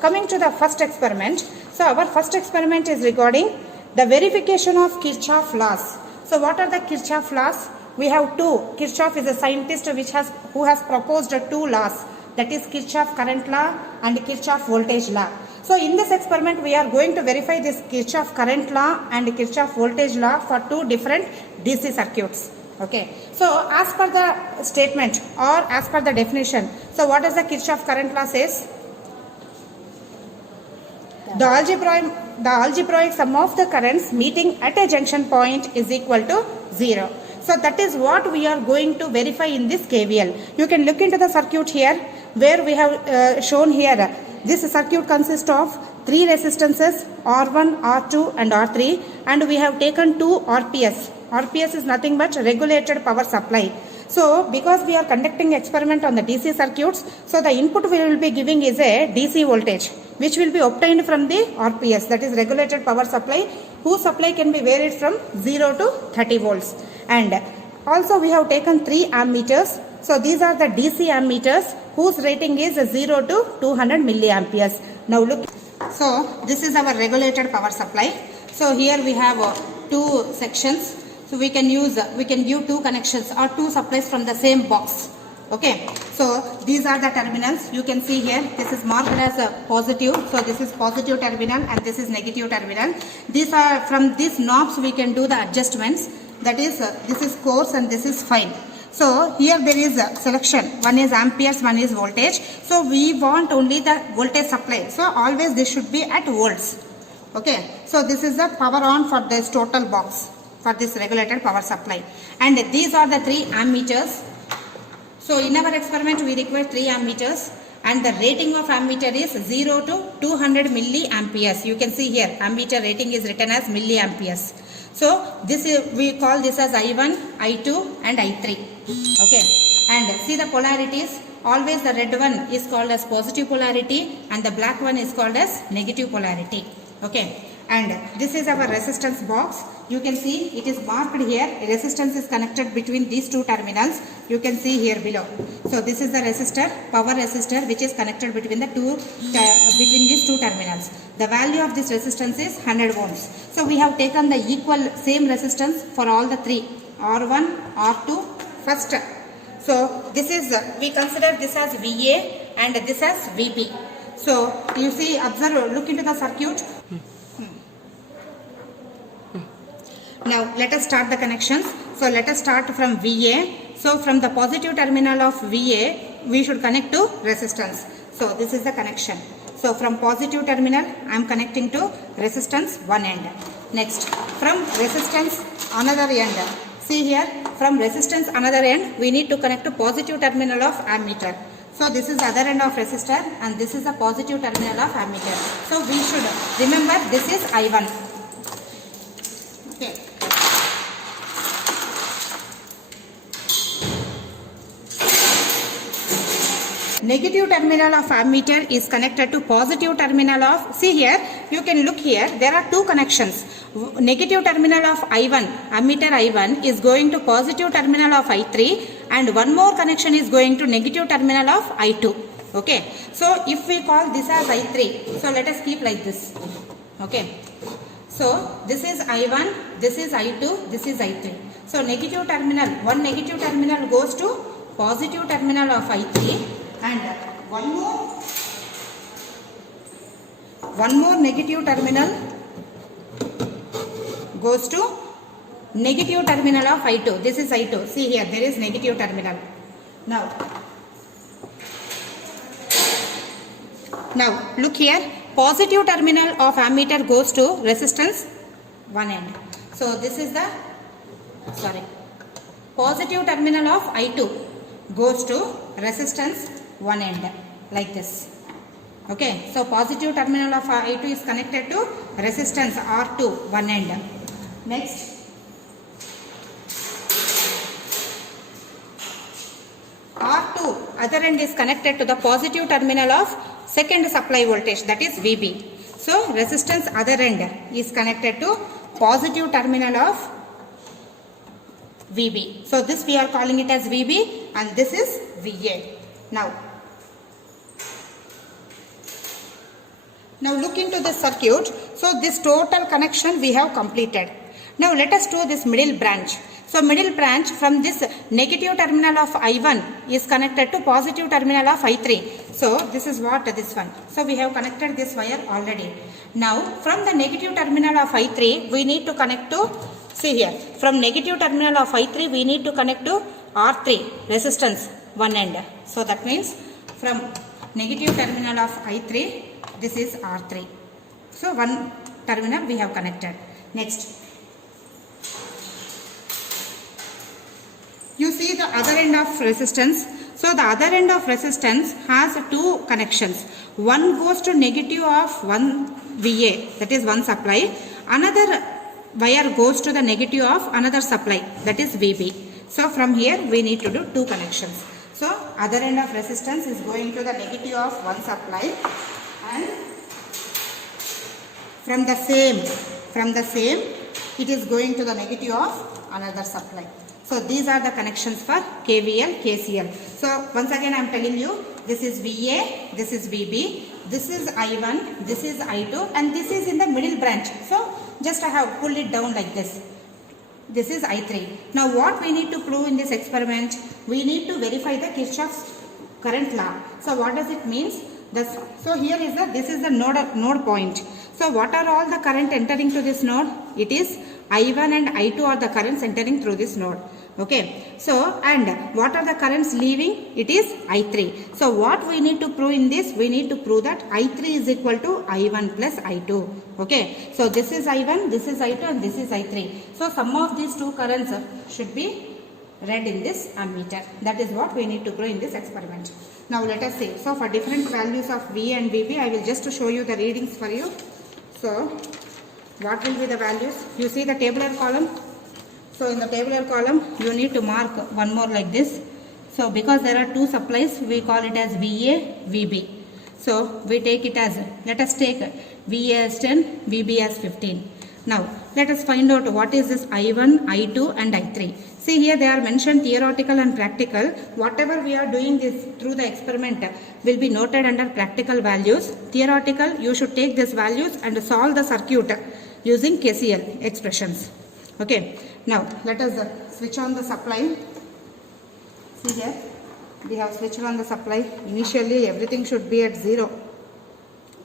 coming to the first experiment. So our first experiment is regarding the verification of Kirchhoff laws. So what are the Kirchhoff laws? We have two. Kirchhoff is a scientist who has proposed two laws, that is Kirchhoff current law and Kirchhoff voltage law. So in this experiment we are going to verify this Kirchhoff current law and Kirchhoff voltage law for two different DC circuits. Okay, so as per the statement or as per the definition, so what does the Kirchhoff current law says? The algebraic sum of the currents meeting at a junction point is equal to 0. So that is what we are going to verify in this KVL. You can look into the circuit here where we have shown here. This circuit consists of three resistances R1, R2 and R3, and we have taken two RPS. RPS is nothing but regulated power supply. So because we are conducting experiment on the DC circuits, so the input we will be giving is a DC voltage which will be obtained from the RPS, that is regulated power supply, whose supply can be varied from 0 to 30 volts. And also we have taken 3 ammeters. So these are the DC ammeters whose rating is 0 to 200 milliamperes. Now look, so this is our regulated power supply. So here we have two sections. So we can give two connections or two supplies from the same box. Okay, so these are the terminals. You can see here, this is marked as a positive. So this is positive terminal and this is negative terminal. These are from these knobs we can do the adjustments. That is, this is coarse and this is fine. So here there is a selection. One is amperes, one is voltage. So we want only the voltage supply. So always this should be at volts. Okay, so this is the power on for this total box for this regulated power supply. And these are the 3 ammeters. So in our experiment we require 3 ammeters and the rating of ammeter is 0 to 200 milliamperes. You can see here ammeter rating is written as milliamperes. So this is, we call this as I1, I2 and I3. Okay, and see the polarities. Always the red one is called as positive polarity and the black one is called as negative polarity. Okay, and this is our resistance box. You can see it is marked here. Resistance is connected between these two terminals. You can see here below. So this is the resistor, power resistor, which is connected between these two terminals. The value of this resistance is 100 ohms. So we have taken the same resistance for all the three, R1, R2, first. So this is, we consider this as VA and this as VB. So you see, observe, look into the circuit. Now let us start the connections. So let us start from VA. So from the positive terminal of VA, we should connect to resistance. So this is the connection. So from positive terminal, I am connecting to resistance one end. Next, from resistance another end. See here, from resistance another end, we need to connect to positive terminal of ammeter. So this is other end of resistor and this is the positive terminal of ammeter. So we should remember this is I1. Okay. Negative terminal of ammeter is connected to positive terminal of, see here, you can look here, there are two connections. Negative terminal of I1, ammeter I1 is going to positive terminal of I3 and one more connection is going to negative terminal of I2. Okay, so if we call this as I3, so let us keep like this. Okay, so this is I1, this is I2, this is I3. So negative terminal, one negative terminal goes to positive terminal of I3 and one more negative terminal goes to negative terminal of I2. This is I2. See here, there is negative terminal. Now look here, positive terminal of ammeter goes to resistance one end. So this is the, positive terminal of I2 goes to resistance one end like this. Okay, so positive terminal of I2 is connected to resistance R2 one end. Next, R2 other end is connected to the positive terminal of second supply voltage, that is VB. So resistance other end is connected to positive terminal of VB. So this we are calling it as VB and this is VA. Now Now look into this circuit. So this total connection we have completed. Now let us do this middle branch. So middle branch, from this negative terminal of I1 is connected to positive terminal of I3. So this is what this one. So we have connected this wire already. Now from the negative terminal of I3 we need to connect to, see here, from negative terminal of I3 we need to connect to R3 resistance one end. So that means from negative terminal of I3, this is R3. So one terminal we have connected. Next, you see the other end of resistance. So the other end of resistance has two connections. One goes to negative of one VA, that is one supply. Another wire goes to the negative of another supply, that is VB. So from here we need to do two connections. So other end of resistance is going to the negative of one supply, and from the same it is going to the negative of another supply. So these are the connections for KVL, KCL. So once again I am telling you, this is VA, this is VB, this is I1, this is I2, and this is in the middle branch. So just I have pulled it down like this. This is I3. Now what we need to prove in this experiment? We need to verify the Kirchhoff's current law. So what does it mean? So here is this is the node point. So what are all the current entering to this node? It is I1 and I2 are the currents entering through this node. Okay. So and what are the currents leaving? It is I3. So what we need to prove in this? We need to prove that I3 is equal to I1 plus I2. Okay. So this is I1, this is I2, and this is I3. So sum of these two currents should be read in this ammeter. That is what we need to prove in this experiment. Now let us see. So for different values of V and VB, I will just show you the readings for you. So what will be the values? You see the tabular column. So in the tabular column, you need to mark one more like this. So because there are two supplies, we call it as VA, VB. So we take it as, let us take VA as 10, VB as 15. Now let us find out what is this I1, I2 and I3. See here they are mentioned theoretical and practical. Whatever we are doing this through the experiment will be noted under practical values. Theoretical, you should take these values and solve the circuit using KCL expressions. Okay. Now let us switch on the supply. See here we have switched on the supply. Initially everything should be at 0.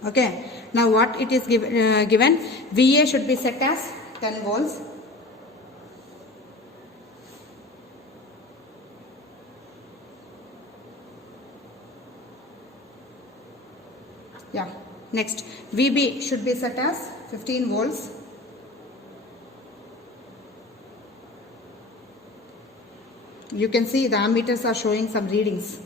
Okay. Now what it is given? VA should be set as 10 volts. Yeah. Next, VB should be set as 15 volts. You can see the ammeters are showing some readings.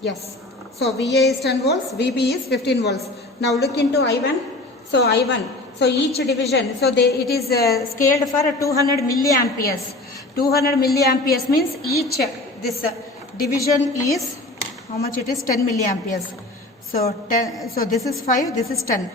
Yes. So VA is 10 volts, VB is 15 volts. Now look into I1. So I1, so each division, so it is scaled for 200 milliamperes. 200 milliamperes means each this division is, how much it is? 10 milliamperes. So 10, so this is 5, this is 10,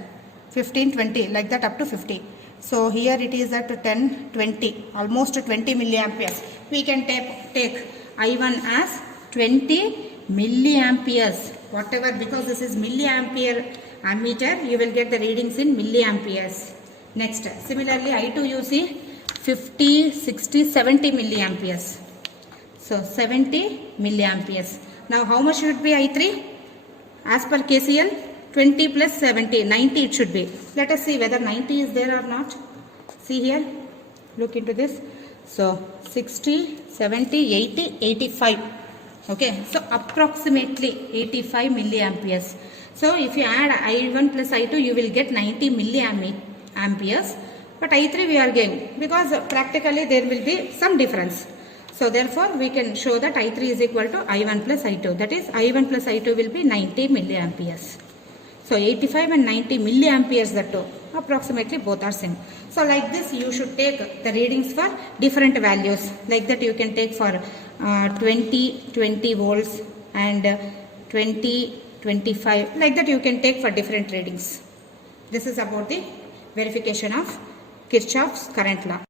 15, 20, like that up to 50. So here it is at 10, 20, almost 20 milliamperes. We can take I1 as 20 milliamperes, whatever, because this is milliampere ammeter, you will get the readings in milliamperes. Next, similarly I2 you see 50, 60, 70 milliamperes. So 70 milliamperes. Now how much should be I3? As per KCL, 20 plus 70, 90 it should be. Let us see whether 90 is there or not. See here, look into this. So 60, 70, 80, 85. Okay, so approximately 85 milliamperes. So if you add I1 plus I2, you will get 90 milliamperes. But I3 we are getting, because practically there will be some difference. So therefore we can show that I3 is equal to I1 plus I2. That is I1 plus I2 will be 90 milliamperes. So 85 and 90 milliamperes, the two. Approximately both are same. So like this you should take the readings for different values. Like that you can take for 20 volts and 20, 25. Like that you can take for different readings. This is about the verification of Kirchhoff's current law.